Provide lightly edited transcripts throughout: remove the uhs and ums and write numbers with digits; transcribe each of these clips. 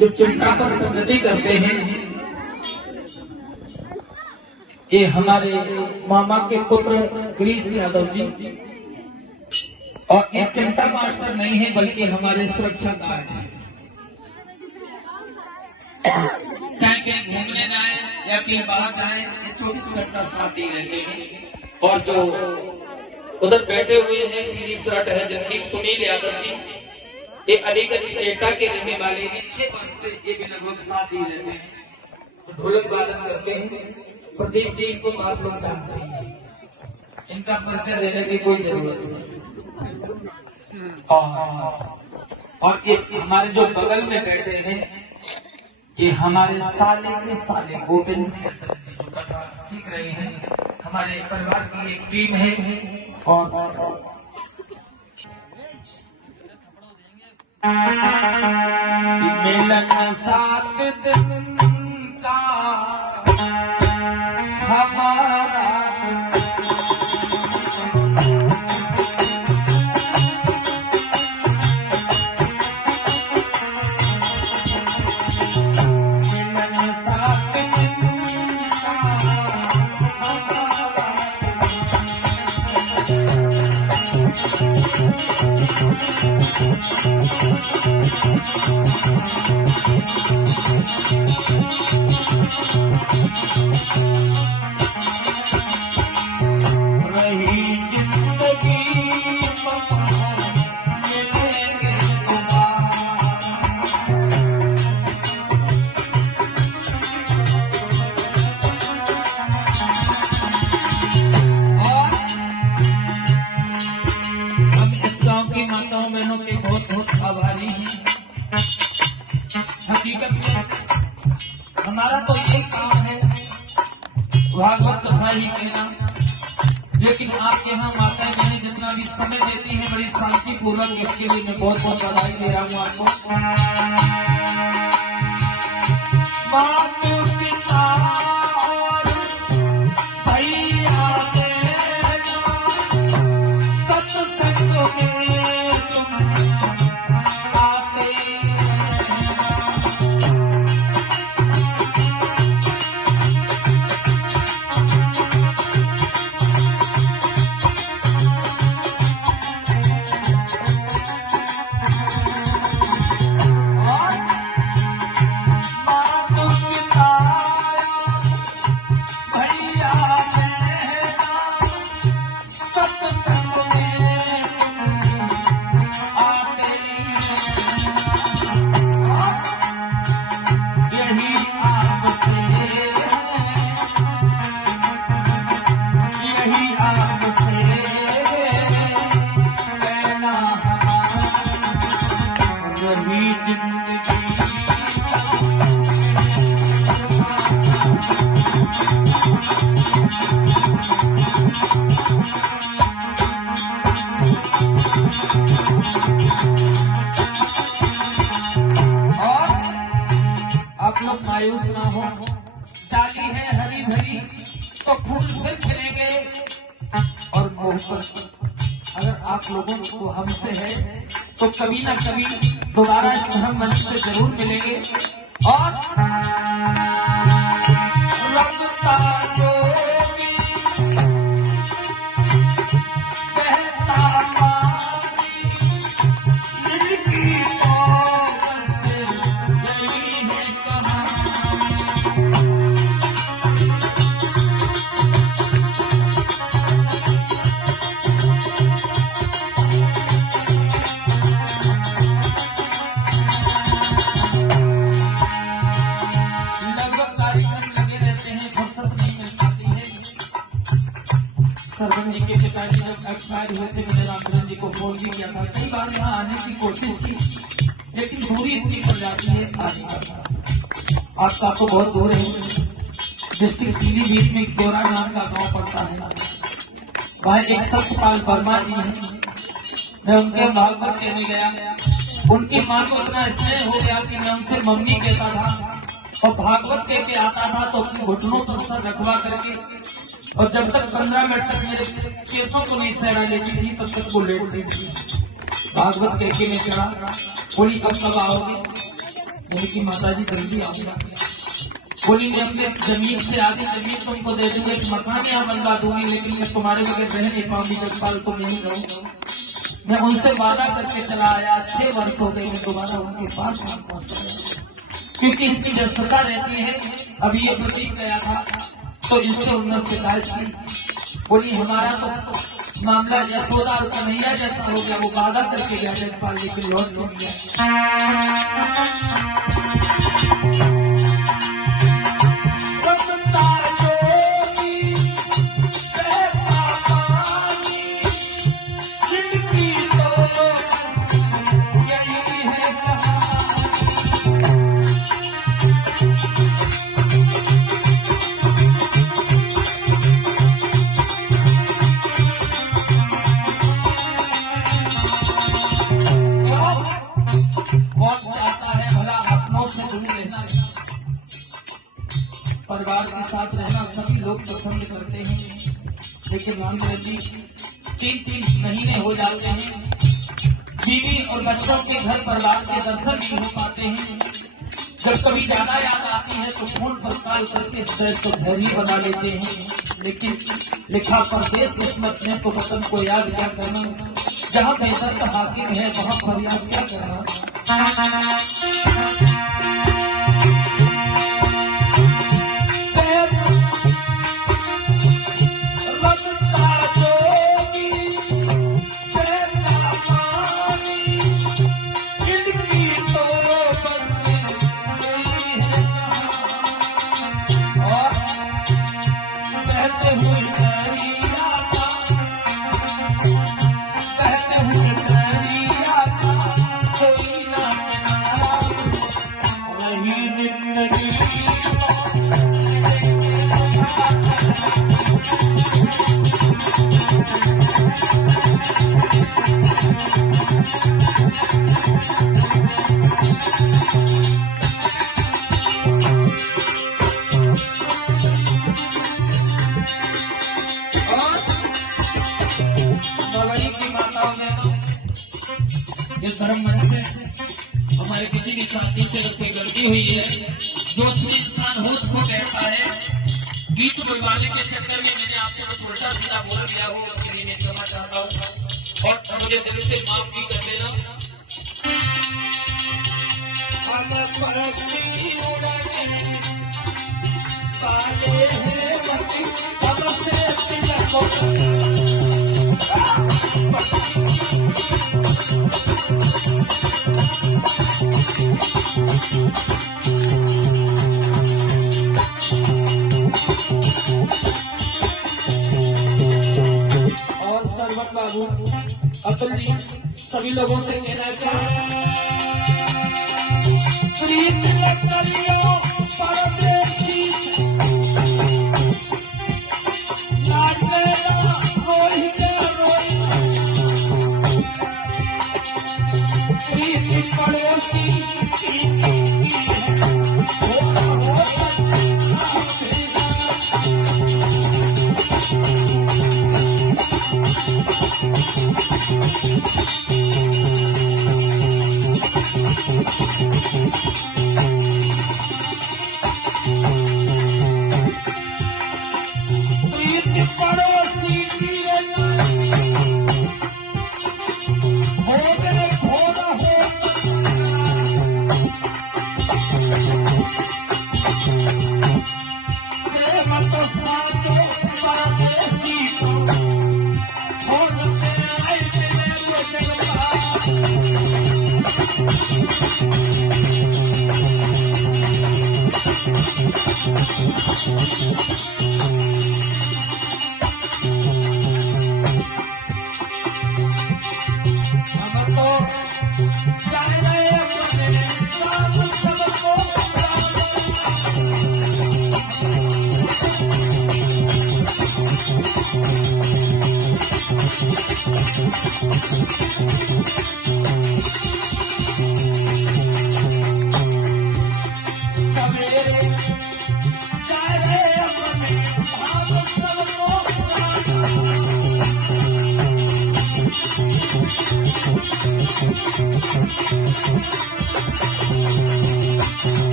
जो चिंता पर संगति करते हैं, ये हमारे मामा के पुत्र गिरीश यादव जी, और ये चिंता मास्टर नहीं है बल्कि हमारे सुरक्षा गार्ड हैं। चाहे कहीं घूमने जाए या कहीं बाहर जाए, ये 24 घंटा साथ ही रहते हैं। और जो उधर बैठे हुए हैं गिरीश है जिनकी सुनील यादव जी, ये अलीगढ़ एटा के रहने वाले हैं। 6 वर्ष से ये भी लगभग साथ ही रहते हैं, ढोलक वादन करते हैं। प्रदीप जी को आप लोग जानते हैं, इनका परिचय देने की कोई जरूरत नहीं। और एक हमारे जो बगल में बैठे हैं, ये हमारे साले के साले गोविंद क्षेत्र जी जो कथा सीख रहे हैं। हमारे परिवार की एक टीम है। और मिलन 7 दिन का हमारा बहनों के बहुत बहुत आभारी हैं। हकीकत में हमारा तो ये काम है भागवत कथा ही कहना, लेकिन आपके यहाँ माता जी जितना भी समय देती है बड़ी शांति पूर्वक, इसके लिए मैं बहुत बहुत बधाई दे रहा हूँ आपको। मायूस ना हो, डाली है हरी भरी तो फूल फिर खिलेंगे। और मोहब्बत अगर आप लोगों को हमसे है तो कभी ना कभी दोबारा हम मंच से जरूर मिलेंगे। और सरवन जी के पिताजी जब एक्सपायर हुए थे, मैंने रामचंद्र जी को फोन भी किया था, कई बार यहाँ आने की कोशिश की, लेकिन दूरी इतनी पड़ जाती है। आपका तो बहुत दूर है, डिस्ट्रिक्ट पीलीभीत में गोरा नाम का गांव पड़ता है, वहाँ एक सत्यपाल वर्मा जी हैं। मैं उनके भागवत कहने गया, उनकी माँ को इतना स्नेह हो गया कि मैं उनसे मम्मी कहता था, और भागवत कह के आता था तो अपने घुटनों पर सर रखवा करके, और जब तक 15 मिनट तक मेरे केसों को नहीं सहरा लेती थी तब तक वो लेटती थी। भागवत कह के मैं चढ़ा, बोली अब कब आओगे? उनकी माता जी जल्दी आओ। बोली मैं अपने जमीन से आधी जमीन तुमको दे दूंगा, एक मकान यहाँ बनवा दूंगी, लेकिन मैं तुम्हारे बगैर रह नहीं पाऊंगी, जगपाल तुम यहीं रहो। मैं उनसे वादा करके चला आया, 6 वर्ष हो गए मैं दोबारा उनके पास पहुंचा, क्योंकि इनकी व्यस्तता रहती है। अभी ये प्रतीक गया था तो इससे उन्नत शिकायत की। बोली हमारा तो मामला यशोदा और कन्हैया जैसा हो गया, वो वादा करके गया जगपाल, लेकिन लौट नहीं गया। परिवार के साथ रहना सभी लोग पसंद करते हैं, लेकिन रामचंद्र जी 3 महीने हो जाते हैं, बीवी और बच्चों के घर परिवार के दर्शन नहीं हो पाते हैं। जब कभी ज्यादा याद आती है तो फोन पर कॉल करके स्ट्रेस को धैर्य बना लेते हैं, लेकिन लिखा परदेश किस्मत में तो वतन को याद क्या करना, जहाँ बेहतर का हाकिम है वहाँ फरियाद क्या करना। इस धर्म मंच से हमारे किसी भी साथी से कोई गलती हुई है, जो उसमें इंसान होश खो बैठा है, गीत बोलवाने के चक्कर में मैंने आपसे कुछ उल्टा सीधा बोल दिया हो, उसके लिए मैं क्षमा चाहता हूँ और मुझे दिल से माफ भी कर देना। और सरवर बाबू अतुल जी सभी लोगों से कहना चाहिए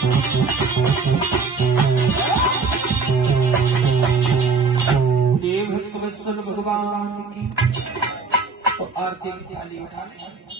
देव भक्त वत्सल भगवान की और आरती की थाली उठा ले।